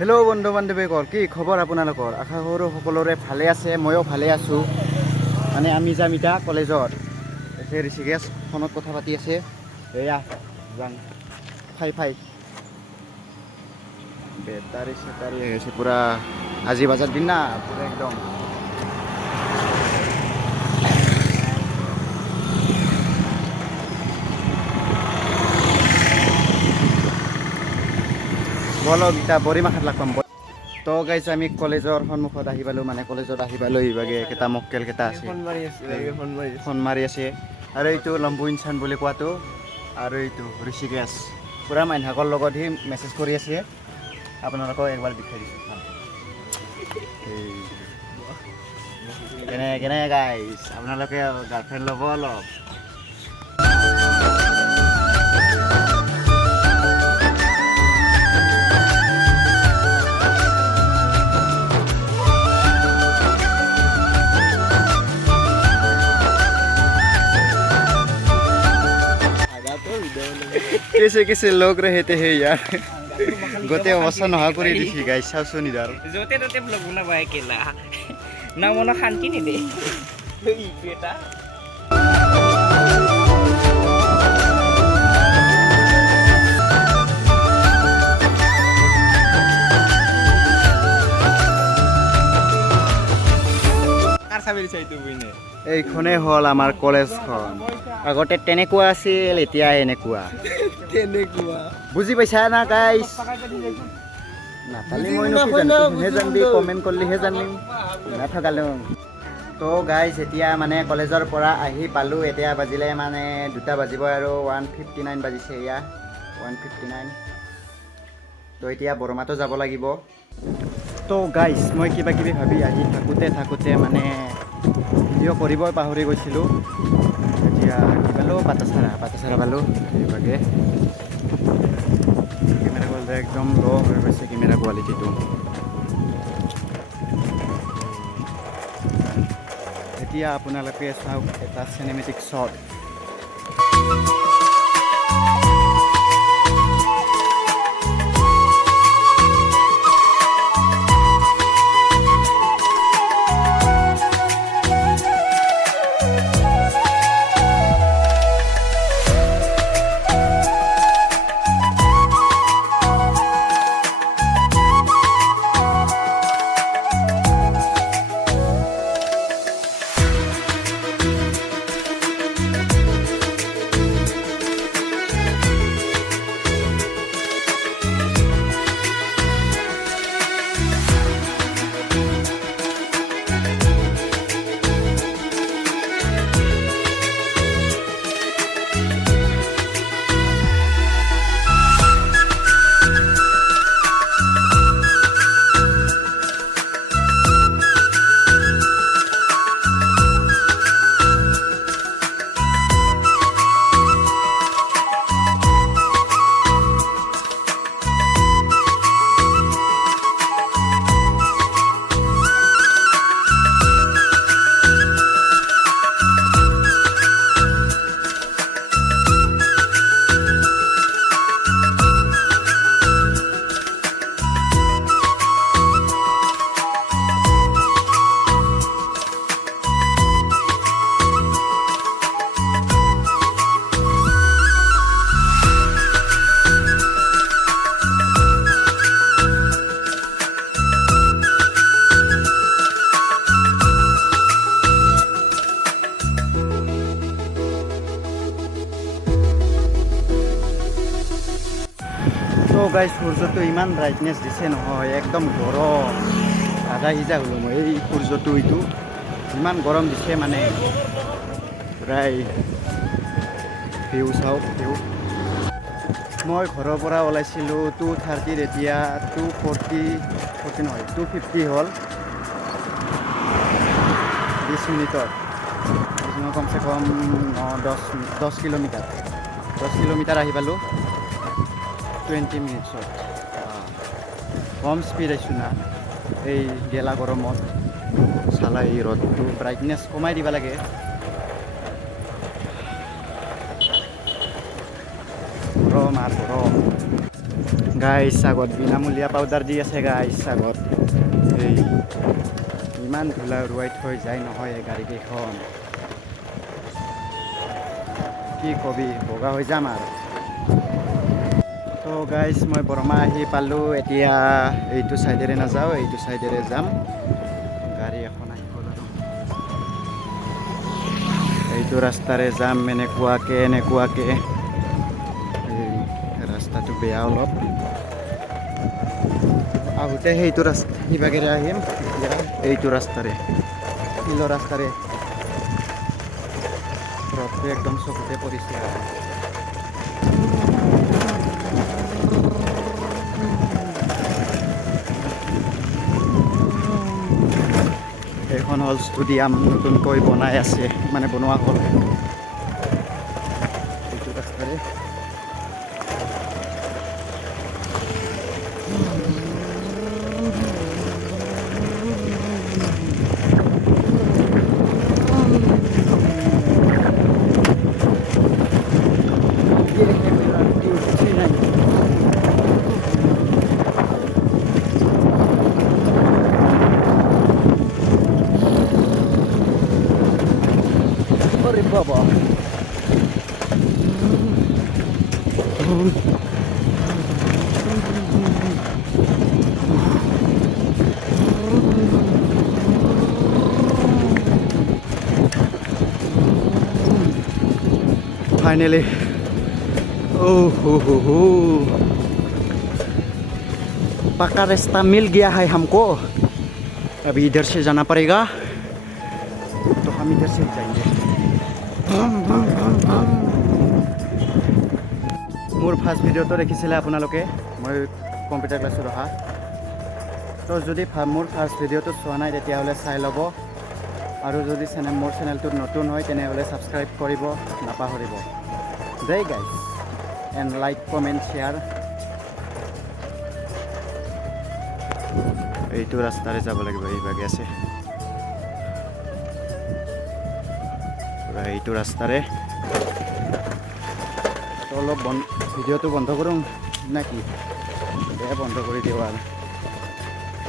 Hello' বন্ধু বান্ধৱীসকল, কি খবৰ আপোনালোকৰ? আশা কৰোঁ সকলোৰে ভালে আছে, ময়ো ভালে আছোঁ। মানে আমি যাম এতিয়া কলেজত। এতিয়া ঋষিকেশ ফোনত কথা পাতি আছে। এয়া যাম ফাই বেটাৰী চেটাৰী হৈ আছে পূৰা। আজি বাজাৰ দিন না, পূৰা একদম বলক এতিয়া বৰিমাখাত লগ পাম। তো গাইজ আমি কলেজৰ সন্মুখত আহি পালোঁ, মানে কলেজত আহি পালোঁ। এইভাগে কেইটা মক্কেলকেইটা আছে, ফোন মাৰি আছে। আৰু এইটো লম্বু ইনচান বুলি কোৱাটো, আৰু এইটো ঋষিকেশ পূৰা মাইনাকৰ লগত সি মেছেজ কৰি আছে। আপোনালোকক একবাৰ দেখাই দিছোঁ। কেনে গাইজ, আপোনালোকে গাৰ্লফ্ৰেণ্ড ল'ব অলপ। कैसे कैसे लोग रहे थे यार, गोटे अवस्था नहा কৰি দিছি গাইছ। চাওচোন ইদাৰ যতে ততে ব্লগ বনাবা একেলা না মনে শান্তি নিদে এটা কার চাবি চাইতো বইনে। এইখনে হ'ল আমাৰ কলেজখন। আগতে তেনেকুৱা আছিল, এতিয়া এনেকুৱা। বুজি পাইছা না গাইছ? নাপালি মই জানিবি, কমেণ্ট কৰিলেহে জানিম, নাথাকালো। তো গাইজ এতিয়া মানে কলেজৰ পৰা আহি পালোঁ। এতিয়া বাজিলে মানে 2টা বাজিব আৰু 1:59 বাজিছে। এয়া 1:59। তো এতিয়া বৰমাতো যাব লাগিব। তো গাইজ মই কিবা কিবি ভাবি আহি থাকোঁতে মানে ভিডিঅ' কৰিবই পাহৰি গৈছিলোঁ। এতিয়া কি পালোঁ, পাতাচাৰা পালোঁ। এইভাগে কেমেৰা কোৱালিটি একদম ল' হৈ গৈছে, কেমেৰা কোৱালিটিটো। এতিয়া আপোনালোকে চাওক এটা চিনেমেটিক শ্বট। তো গাইজ সূৰ্যটো ইমান ব্ৰাইটনেছ দিছে নহয়, একদম গৰম। আধা সিজা হ'লোঁ মই। এই সূৰ্যটো এইটো ইমান গৰম দিছে, মানে প্ৰায় ভিউ চাওক ভিউ। মই ঘৰৰ পৰা ওলাইছিলোঁ 2:30, এতিয়া 2:40 নহয় 2:50 হ'ল। 20 মিনিটত কমচে কম 10 কিলোমিটাৰ আহি পালোঁ 20 মিনিটছত। কম স্পীড আহিছোঁ না, এই গেলা গৰমত। চালা এই ৰ'দটো ব্ৰাইটনেছ কমাই দিব লাগে। গৰম আৰু গৰম। গাইছ আগত বিনামূলীয়া পাউডাৰ দি আছে গাইছ আগত এই ইমান ধূলা উৰুৱাই থৈ যায় নহয় এই গাড়ীকেইখন কি কবি বগা হৈ যাম আৰু তো গাইছ মই বৰমা আহি পালোঁ এতিয়া এইটো চাইডেৰে নাযাওঁ এইটো চাইডেৰে যাম গাড়ী এখন আহিব আৰু এইটো ৰাস্তাৰে যাম এনেকুৱাকে এই ৰাস্তাটো বেয়া অলপ আহোঁতে সেইটো ৰাস্তা সিভাগেৰে আহিম এতিয়া এইটো ৰাস্তাৰে শিলৰ ৰাস্তাৰে ৰথটো একদম চকুতে পৰিছে এইখন হ'ল ষ্টেডিয়াম নতুনকৈ বনাই আছে মানে বনোৱা হ'ল এইটো ৰাস্তাৰে Baba. Finally. पक्का रास्ता मिल गया है हमको अभी इधर से जाना पड़ेगा तो हम इधर से जाएंगे मोर फार्स्ट भिडिओটো দেখিছিলে আপোনালোকে মই কম্পিউটাৰ ক্লাছত অহা তো যদি মোৰ ফাৰ্ষ্ট ভিডিঅ'টো চোৱা নাই তেতিয়াহ'লে চাই ল'ব আৰু যদি মোৰ চেনেলটো নতুন হয় তেনেহ'লে ছাবস্ক্ৰাইব কৰিব নাপাহৰিব জয় guys and like comment share এইটো ৰাস্তাৰে যাব লাগিব এইভাগে আছে এইটো ৰাস্তাৰে তো অলপ ভিডিঅ'টো বন্ধ কৰোঁ নাকি বেয়া বন্ধ কৰি দিওঁ আৰু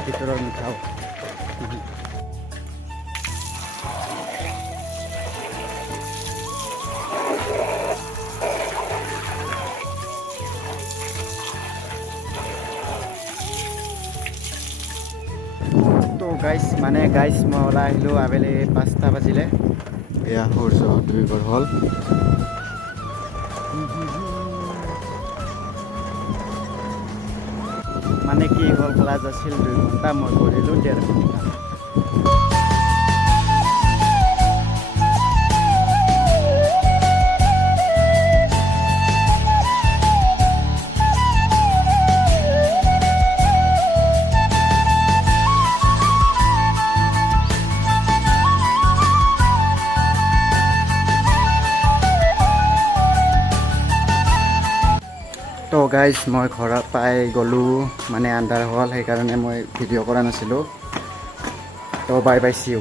ভিতৰত নুঠাওঁ তো গাইছ মই ওলাই আহিলোঁ আবেলি 5টা বাজিলে এয়া সূৰ্য দুইঘৰ হ'ল মানে কি হ'ল ক্লাছ আছিল 2 ঘণ্টা মই কৰিলোঁ 1.5 ঘণ্টা তো গাইজ মই ঘৰত পাই গ'লোঁ মানে আন্ধাৰ হ'ল সেইকাৰণে মই ভিডিঅ' কৰা নাছিলোঁ তো বাই বাই চি ইউ